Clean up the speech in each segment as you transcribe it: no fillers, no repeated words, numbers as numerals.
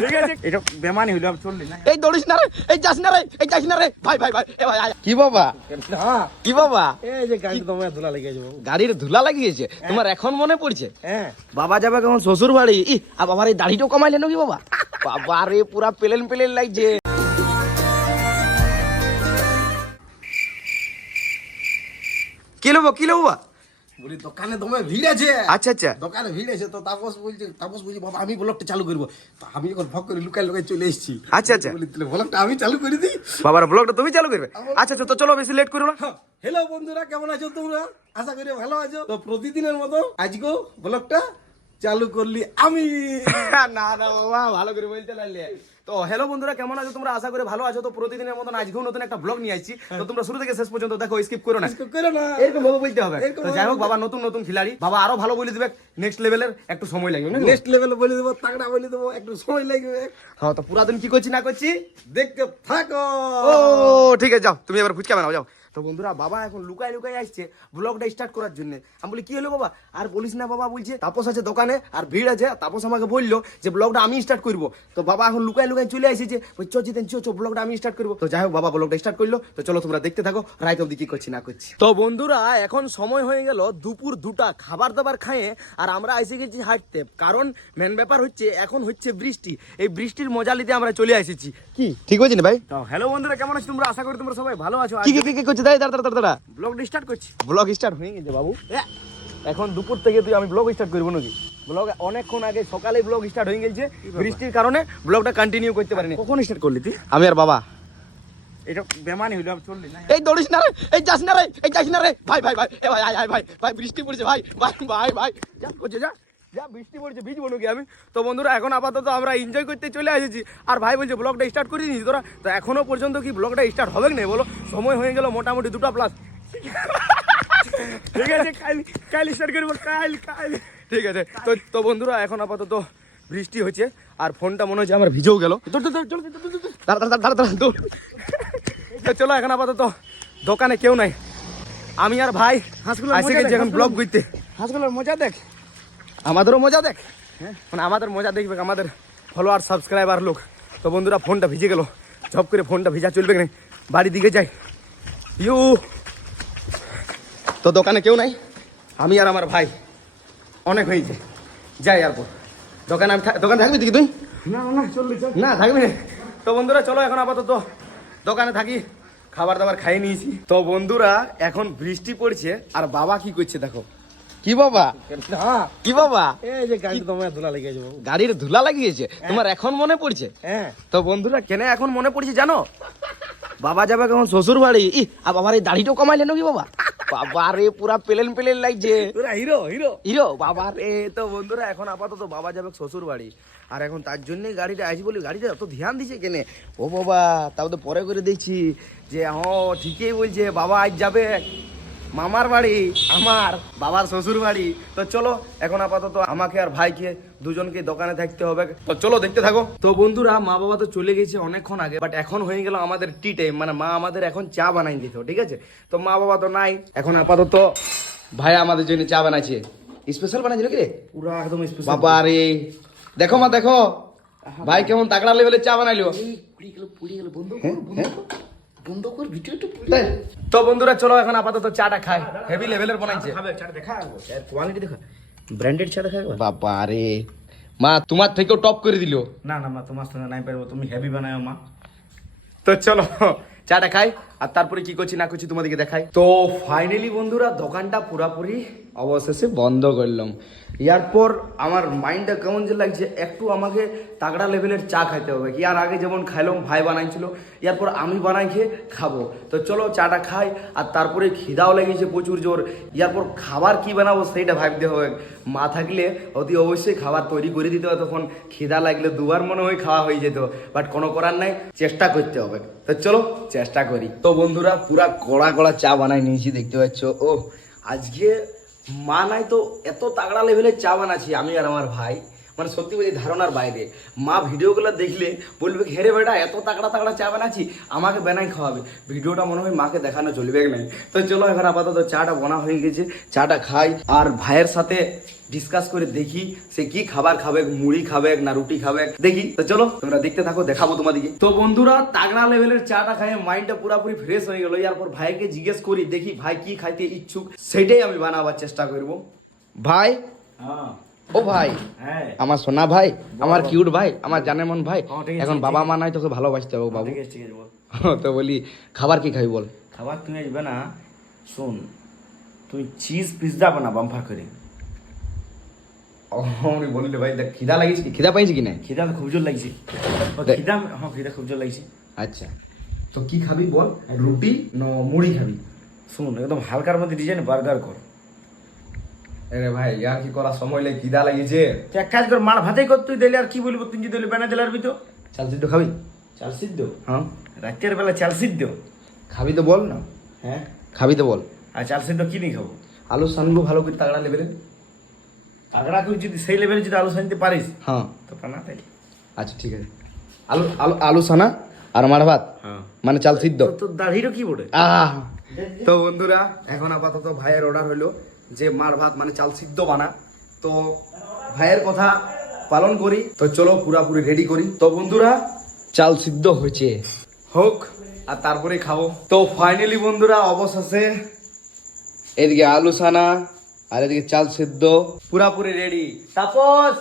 ঠিক আছে, এটা বেমানি হইলো, চললি না। এই দৌড়িস না রে, এই যাস না রে, এই যাস না রে, ভাই ভাই ভাই, এ ভাই কি বাবা, হ্যাঁ, কি বাবা, এই যে গাড়ি তোমার ধুলা লেগে যাবো। গাড়ির ধুলা লাগিয়েছে তোমার এখন মনে পড়ছে? হ্যাঁ, বাবা যাবে কেমন শ্বশুর বাড়ি, আর বাবার এই দাড়িটাও কমাইলে নাকি বাবা? বাবা রে পুরা প্লেন প্লেন লাগছে। কি লবো কি লবো? বলি দোকানে তোমার ভিড় আছে। আচ্ছা আচ্ছা, দোকানে ভিড় আছে, তো তাপস বলছি বাবা আমি ব্লগটা চালু করবো। তো আমি এখন ভক করে লুকাই লুকাই চলে এসেছি। আচ্ছা আচ্ছা, বলি তাহলে ব্লগটা আমি চালু করে দিই। বাবার ব্লগটা তুমি চালু করবে? আচ্ছা আচ্ছা, তো চলো বেশি লেট করো না। হ্যালো বন্ধুরা, কেমন আছো তোমরা? আশা করি ভালো আছো। তো প্রতিদিনের মতো আজকেও ব্লগটা চালু করলি আমি। না না বাবা, ভালো করে বলতে লাগলে। তো হ্যালো বন্ধুরা, কেমন আছো তোমরা? আশা করি ভালো আছো। তো প্রতিদিনের মতন আজকেও নতুন একটা ব্লগ নিয়ে আসছি। তো তোমরা শুরু থেকে শেষ পর্যন্ত দেখো, স্কিপ করো না। করো না, এরকম ভাবে বলতে হবে। তো যাই হোক, বাবা নতুন নতুন খিলাড়ি, বাবা আরো ভালো বলে দিবে, নেক্সট লেভেলের একটু সময় লাগবে। নেক্সট লেভেলে বলে দেবো, তাগড়া বলে দেবো, একটু সময় লাগবে। হ্যাঁ, তো পুরাদিন কি করছি না করছি দেখতে থাকো। ও ঠিক আছে, যাও তুমি এবার ফুচকা বানাও যাও। তো বন্ধুরা, বাবা এখন লুকাই লুকাই আসছে ব্লগটা স্টার্ট করার জন্য। আমি বলি কি হলো বাবা? আর বলিস না বাবা, বলছে তাপস আছে দোকানে আর ভিড় আছে। তাপস আমাকে বললো যে ব্লগটা আমি স্টার্ট করবো। তো বাবা এখন লুকাই লুকাই চলে আসছে, চো জিতেন চো ব্লগটা আমি স্টার্ট করবো। তো যাই হোক, বাবা ব্লগটা স্টার্ট করলো। তো চলো তোমরা দেখতে থাকো রাইট অব্দি কি করছি না করছি। তো বন্ধুরা, এখন সময় হয়ে গেল দুপুর 2টা, খাবার দাবার খাইয়ে আর আমরা এসে গেছি হাঁটতে। কারণ মেন ব্যাপার হচ্ছে এখন হচ্ছে বৃষ্টি, এই বৃষ্টির মজা নিতে আমরা চলে এসেছি। কি ঠিক হয়েছে না ভাই? তো হ্যালো বন্ধুরা, কেমন আছো তোমরা? আশা করি তোমরা সবাই ভালো আছো। কি কি কি করছে? দাঁড়া দাঁড়া দাঁড়া, ব্লগটা স্টার্ট করছি। ব্লগ স্টার্ট হয়ে গেছে বাবু। এখন দুপুর থেকে তুই আমি ব্লগ স্টার্ট করবো নাকি? ব্লগ অনেকক্ষণ আগে সকালে ব্লগ স্টার্ট হয়ে গেছে, বৃষ্টির কারণে ব্লগটা কন্টিনিউ করতে পারিনি। কখন স্টার্ট করলি তুই? আমি আর বাবা। এটা বেমানি হইলো, চললি না। এই দৌড়িস না রে, এই যাস না রে, এই যাস না রে, ভাই ভাই ভাই, এ ভাই আয় ভাই ভাই, বৃষ্টি পড়ছে ভাই ভাই ভাই ভাই, যা করছে যা যা, বৃষ্টি পড়ছে, ভিজবো নাকি আমি? তো বন্ধুরা, এখন আপাতত আমরা এনজয় করতে চলে এসেছি। আর ভাই বলছে ব্লগটা স্টার্ট করে দিয়েছি তোরা। তো এখনো পর্যন্ত কি ব্লগটা স্টার্ট হবে না বলো? সময় হয়ে গেল মোটামুটি 2টা প্লাস। ঠিক আছে, কাল স্টার্ট করবো, কাল। ঠিক আছে। তো বন্ধুরা, এখন আপাতত বৃষ্টি হচ্ছে আর ফোনটা মনে হচ্ছে আমার ভিজেও গেল। চলো, এখন আপাতত দোকানে কেউ নাই, আমি আর ভাই হাঁসগুলো আসে গেছি এখন ব্লগ করতে। হাঁসগুলোর মজা দেখ, আমাদেরও মজা দেখ, মানে আমাদের মজা দেখবে আমাদের ফলোয়ার সাবস্ক্রাইবার লোক। তো বন্ধুরা, ফোনটা ভিজে গেল, ঝপ করে ফোনটা ভিজা চলবে না, বাড়ির দিকে যাই। ইউ, তো দোকানে কেউ নাই, আমি আর আমার ভাই, অনেক হয়েছে, যাই আর দোকানে দোকানে থাকবি তুই? না চললি, চল না থাকবি না। তো বন্ধুরা চলো, এখন আপাতত দোকানে থাকি, খাবার দাবার খাইয়ে নিয়েছি। তো বন্ধুরা, এখন বৃষ্টি পড়ছে আর বাবা কি করছে দেখো। কি বাবা, কি বাবা? এই যে গাড়ি তোমার ধুলা লেগে যাবো। গাড়ির ধুলা লাগিয়েছে তোমার এখন মনে পড়ছে? হ্যাঁ, তো বন্ধুরা, কেন এখন মনে পড়ছে জানো? বাবা যাবে কেমন শ্বশুর বাড়ি, আর বাবার এই দাড়িটাও কমাইলে নাকি বাবা? বাবা রে পুরা প্লেন প্লেন লাগছে, তোরা হিরো হিরো হিরো বাবা রে। তো বন্ধুরা, এখন আপাতত বাবা যাবে শ্বশুর বাড়ি, আর এখন তার জন্যই গাড়িটা আসি বলি, গাড়িটা এত ধ্যান দিছে কেনে? ও বাবা, তাও তো পরে করে দেখছি যে ঠিকই বলছে, বাবা আজ যাবে মামার বাড়ি, আমার বাবার শ্বশুর বাড়ি। তো চলো, এখন আপাতত আমাকে আর ভাইকে দুজনকে দোকানে থাকতে হবে। তো চলো দেখতে থাকো। তো বন্ধুরা, মা বাবা তো চলে গেছে অনেকক্ষণ আগে, বাট এখন হয়ে গেল আমাদের টি টাইম, মানে মা আমাদের এখন চা বানাই দিত, ঠিক আছে? তো মা বাবা তো নাই এখন, আপাতত ভাই আমাদের জন্য চা বানাইছে, স্পেশাল বানাইছে নাকি রে? পুরা একদম স্পেশাল। বাবা রে, দেখো মা দেখো, ভাই কেমন তাগড়া লেভেলের চা বানাইলো। বন্ধ কর ভিডিওটা। তো বন্ধুরা, চলো এখন আপাতত চাটা খাই, হেভি লেভেলের বানাইছে। কোয়ালিটি দেখা, ব্র্যান্ডেড চা দেখা। বাবা রে, মা তোমার থেকেও টপ করে দিল। না তোমার সঙ্গে নাই পারবো, তুমি হেভি বানাও মা। তো চলো চাটা খাই, আর তারপরে কি করছি না করছি তোমাদেরকে দেখাই। তো ফাইনালি বন্ধুরা, দোকানটা পুরাপুরি অবশেষে বন্ধ করলাম। এরপর আমার মাইন্ডটা কেমন যে লাগছে, একটু আমাকে তাগড়া লেভেলের চা খাইতে হবে। ইয়ার আগে যেমন খাইলাম, ভাই বানাইছিল, এরপর আমি বানাই খেয়ে খাবো। তো চলো চাটা খাই, আর তারপরে খিদাও লেগেছে প্রচুর জোর। এরপর খাবার কি বানাবো সেইটা ভাবতে হবে। মা থাকলে অতি অবশ্যই খাবার তৈরি করে দিতে হবে, তখন খিদা লাগলে দুবার মনে হয় খাওয়া হয়ে যেত, বাট কোনো করার নাই, চেষ্টা করতে হবে। তো চলো চেষ্টা করি। তো বন্ধুরা, পুরা কড়া কড়া চা বানাই নিয়েছি, দেখতে পাচ্ছ। আজকে মা নাই তো এত তাগড়া লেভেলের চা বানাচ্ছি আমি আর আমার ভাই। মানে সত্যি বলছি ধারণার বাইরে। মা ভিডিওগুলো দেখলে বলবে হেরে বেটা এত তাকড়া তাকড়া চা বানাচ্ছি, আমাকে বানাই খাওয়াবে। ভিডিওটা মনে হয় মাকে দেখানো চলবে নাই। তো চলো এখন আপাতত চাটা বানা হয়ে গেছে, চাটা খাই আর ভাইয়ের সাথে ডিসকাস করে দেখি সে কি খাবার খাবে, মুড়ি খাবে না রুটি খাবে দেখি। তো চলো তোমরা দেখতে থাকো, দেখাবো তোমাদেরকে। তো বন্ধুরা তাগড়া লেভেলের চাটা খাই মাইন্ডটা পুরোপুরি ফ্রেশ হয়ে গেল। এরপর ভাইকে জিজ্ঞেস করি দেখি ভাই কি খাইতে ইচ্ছুক, সেটাই আমি বানাবার চেষ্টা করব। ভাই, ও ভাই, হ্যাঁ আমার সোনা ভাই, আমার কিউট ভাই, আমার জানের মন ভাই, হ্যাঁ, ঠিক আছে, এখন ঠিক বাবা আছে। মা নাই তোকে ভালোবাসতে হবে বাবু। ঠিক আছে ঠিক আছে বল। তো বলি খাবার কি খাবি বল। খাবার তুমি আসবে না, শোন তুই চিজ পিৎজা বানা বাম্পার করে। আমি বললে ভাই দেখ খিদা লাগিস, খিদা পাইছি কি না? খিদা তো খুব জোর লাগছে। দেখ। খিদা খুব জোর লাগছে। আচ্ছা তো কি খাবি বল, রুটি না মুড়ি খাবি? শোন একদম হালকার মধ্যে ডিজাইন বার্গার কর। আরে ভাই আর কি করার সময় লাগে, খিদা লাগিছে। তুই এক কাজ কর, মার ভাতেই কর তুই, দিলে আর কি বলবো, তুই যদি বানা দিলে আরবি তো। চাল সিদ্ধ খাবি? চাল সিদ্ধ? হ্যাঁ রাতের বেলা চাল সিদ্ধ? খাবি তো বল না, হ্যাঁ খাবি তো বল। আর চাল সিদ্ধ কি নিয়ে খাবো? আলু সানবো ভালো করে তাগড়া লেভেলে। আগড়া করে যদি সেই লেভেলে যদি আলু সানতে পারিস হ্যাঁ তো পানা তাইলে। আচ্ছা ঠিক আছে, আলু আলু আলু সানা আর মার ভাত, হ্যাঁ মানে চাল সিদ্ধ। তোর দাড়িরও কি বলে? আহ তো বন্ধুরা এখন আপাতত ভাইয়ের অর্ডার হলো যে মার ভাত মানে চাল সিদ্ধ বানা। তো ভাইয়ের কথা পালন করি, তো চলো পুরাপুরি রেডি করি। তো বন্ধুরা চাল সিদ্ধ হয়েছে, হোক আর তারপরে খাবো। তো ফাইনালি বন্ধুরা অবশেষে এদিকে আলু সানা আর এদিকে চাল সিদ্ধ পুরাপুরি রেডি। তাপস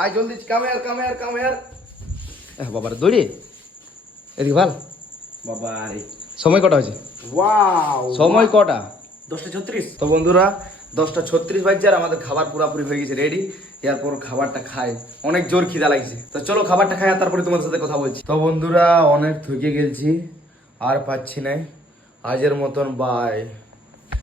আয় জলদি, কামের কামের কামের। বাবার দৌড়ে এদিকে ভাল। বাবা রে, সময় কটা হয়েছে? ওয়াও সময় কটা? 10:36। তো বন্ধুরা 10:36 বাজছে আর আমাদের খাবার পুরাপুরি হয়ে গেছে রেডি। এরপর খাবারটা খাই, অনেক জোর খিদা লাগছে। তো চলো খাবারটা খাই আর তারপরে তোমার সাথে কথা বলছি। তো বন্ধুরা অনেক থকে গেছি, আর পাচ্ছি না, আজের মতন বাই।